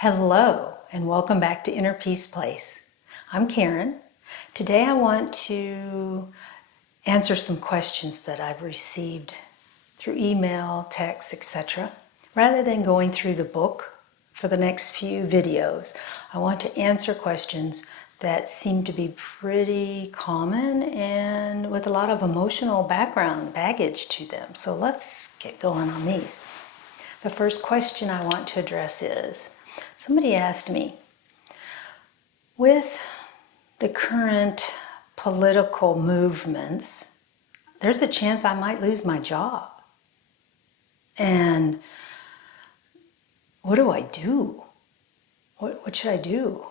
Hello, and welcome back to Inner Peace Place. I'm Karen. Today I want to answer some questions that I've received through email, text, etc. Rather than going through the book for the next few videos, I want to answer questions that seem to be pretty common and with a lot of emotional baggage to them. So let's get going on these. The first question I want to address is, somebody asked me, with the current political movements, there's a chance I might lose my job. And what do I do? What should I do?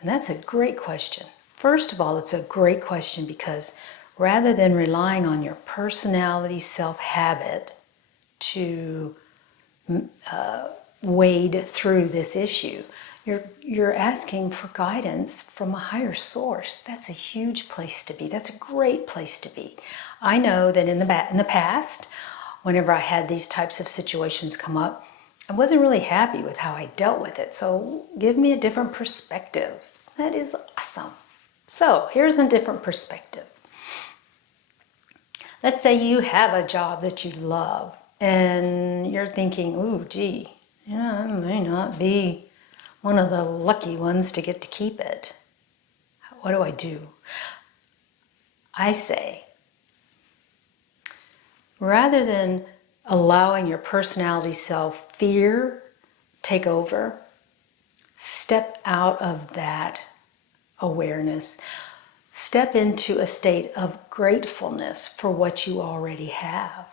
And that's a great question. First of all, it's a great question because rather than relying on your personality, self-habit to wade through this issue, you're asking for guidance from a higher source. That's a huge place to be. That's a great place to be. I know that in the past, whenever I had these types of situations come up, I wasn't really happy with how I dealt with it. So give me a different perspective. That is awesome. So here's a different perspective. Let's say you have a job that you love and you're thinking, ooh, gee, I may not be one of the lucky ones to get to keep it. What do I do? I say, rather than allowing your personality self fear take over, step out of that awareness. Step into a state of gratefulness for what you already have.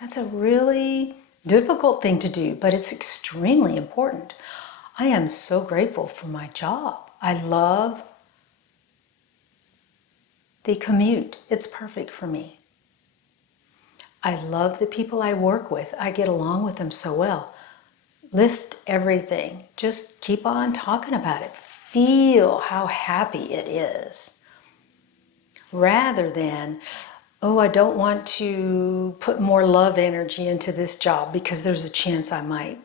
That's a really difficult thing to do, but it's extremely important. I am so grateful for my job. I love the commute. It's perfect for me. I love the people I work with. I get along with them so well. List everything. Just keep on talking about it. Feel how happy it is. Rather than, oh, I don't want to put more love energy into this job because there's a chance I might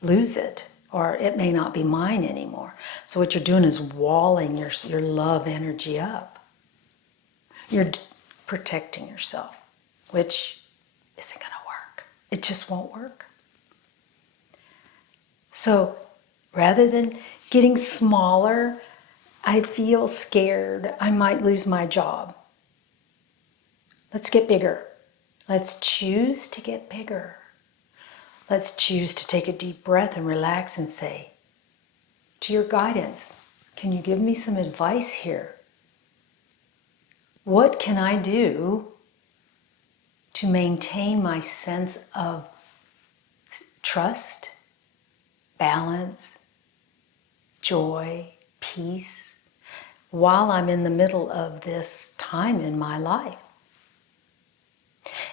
lose it or it may not be mine anymore. So what you're doing is walling your love energy up. You're protecting yourself, which isn't going to work. It just won't work. So rather than getting smaller, I feel scared I might lose my job. Let's get bigger. Let's choose to get bigger. Let's choose to take a deep breath and relax and say, to your guidance, can you give me some advice here? What can I do to maintain my sense of trust, balance, joy, peace, while I'm in the middle of this time in my life?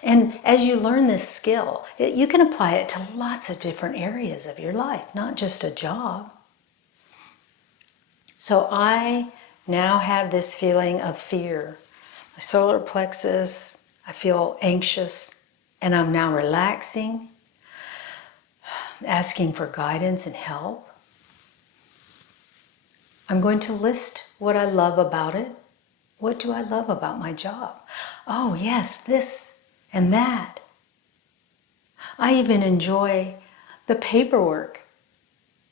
And as you learn this skill, you can apply it to lots of different areas of your life, not just a job. So I now have this feeling of fear. My solar plexus, I feel anxious, and I'm now relaxing, asking for guidance and help. I'm going to list what I love about it. What do I love about my job? Oh yes, this and that. I even enjoy the paperwork,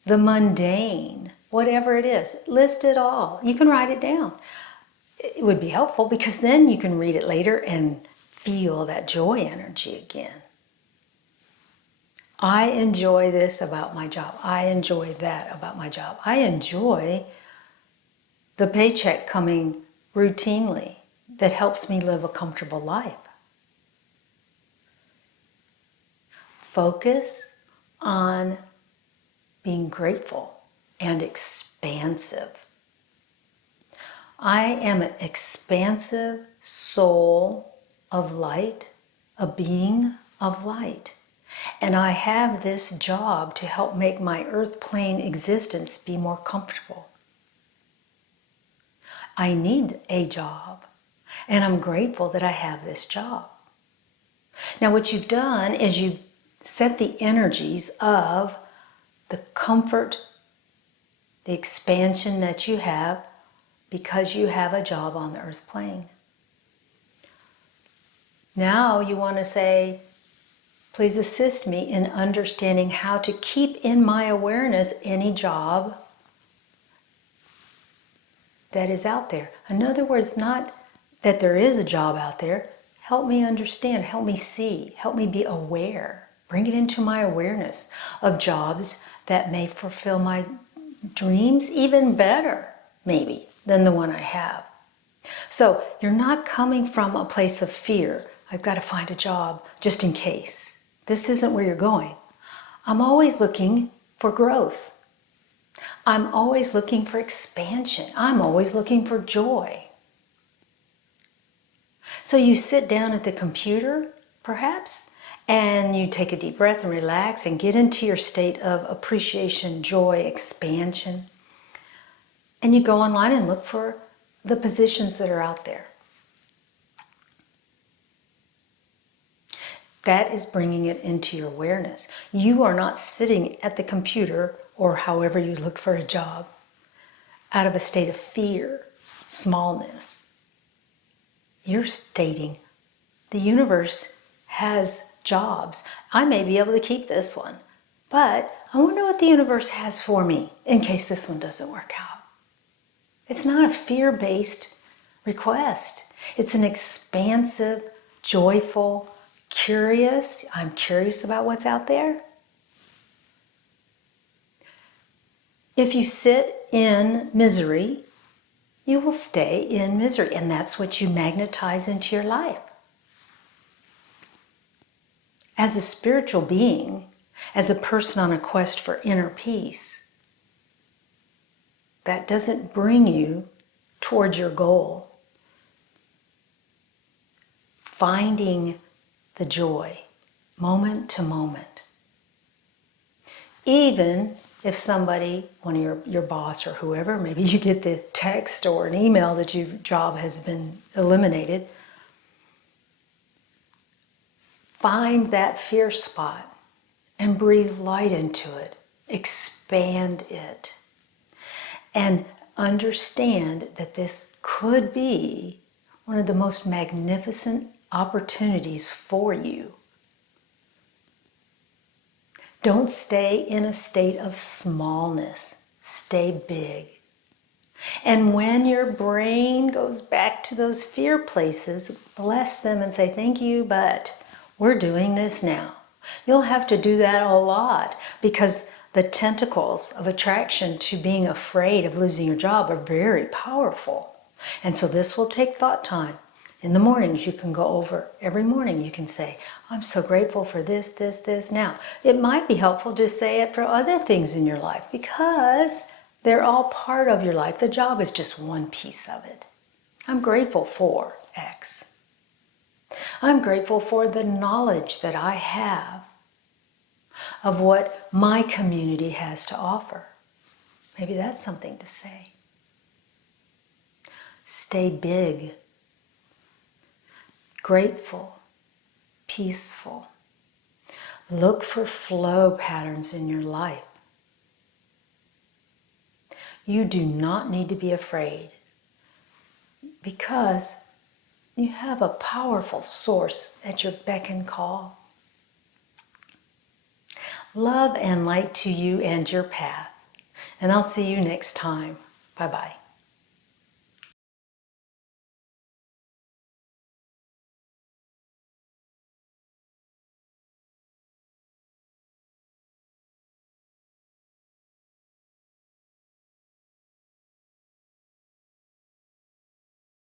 the mundane, whatever it is. List it all. You can write it down. It would be helpful because then you can read it later and feel that joy energy again. I enjoy this about my job. I enjoy that about my job. I enjoy the paycheck coming routinely that helps me live a comfortable life. Focus on being grateful and expansive. I am an expansive soul of light, a being of light. And I have this job to help make my earth plane existence be more comfortable. I need a job, and I'm grateful that I have this job. Now what you've done is you've set the energies of the comfort, the expansion that you have because you have a job on the earth plane. Now you want to say, please assist me in understanding how to keep in my awareness any job that is out there. In other words, not that there is a job out there. Help me understand, help me see, help me be aware. Bring it into my awareness of jobs that may fulfill my dreams even better, maybe, than the one I have. So you're not coming from a place of fear. I've got to find a job just in case. This isn't where you're going. I'm always looking for growth. I'm always looking for expansion. I'm always looking for joy. So you sit down at the computer, perhaps, and you take a deep breath and relax and get into your state of appreciation, joy, expansion. And you go online and look for the positions that are out there. That is bringing it into your awareness. You are not sitting at the computer or however you look for a job out of a state of fear, smallness. You're stating the universe has jobs. I may be able to keep this one, but I wonder what the universe has for me in case this one doesn't work out. It's not a fear-based request. It's an expansive, joyful, curious. I'm curious about what's out there. If you sit in misery, you will stay in misery, and that's what you magnetize into your life. As a spiritual being, as a person on a quest for inner peace, that doesn't bring you towards your goal. Finding the joy, moment to moment. Even if somebody, one of your boss or whoever, maybe you get the text or an email that your job has been eliminated, find that fear spot and breathe light into it. Expand it. And understand that this could be one of the most magnificent opportunities for you. Don't stay in a state of smallness. Stay big. And when your brain goes back to those fear places, bless them and say, thank you, but we're doing this now. You'll have to do that a lot because the tentacles of attraction to being afraid of losing your job are very powerful. And so this will take thought time. In the mornings, you can go over, every morning you can say, I'm so grateful for this, this, this. Now, it might be helpful to say it for other things in your life because they're all part of your life. The job is just one piece of it. I'm grateful for X. I'm grateful for the knowledge that I have of what my community has to offer. Maybe that's something to say. Stay big, grateful, peaceful. Look for flow patterns in your life. You do not need to be afraid because you have a powerful source at your beck and call. Love and light to you and your path. And I'll see you next time. Bye-bye.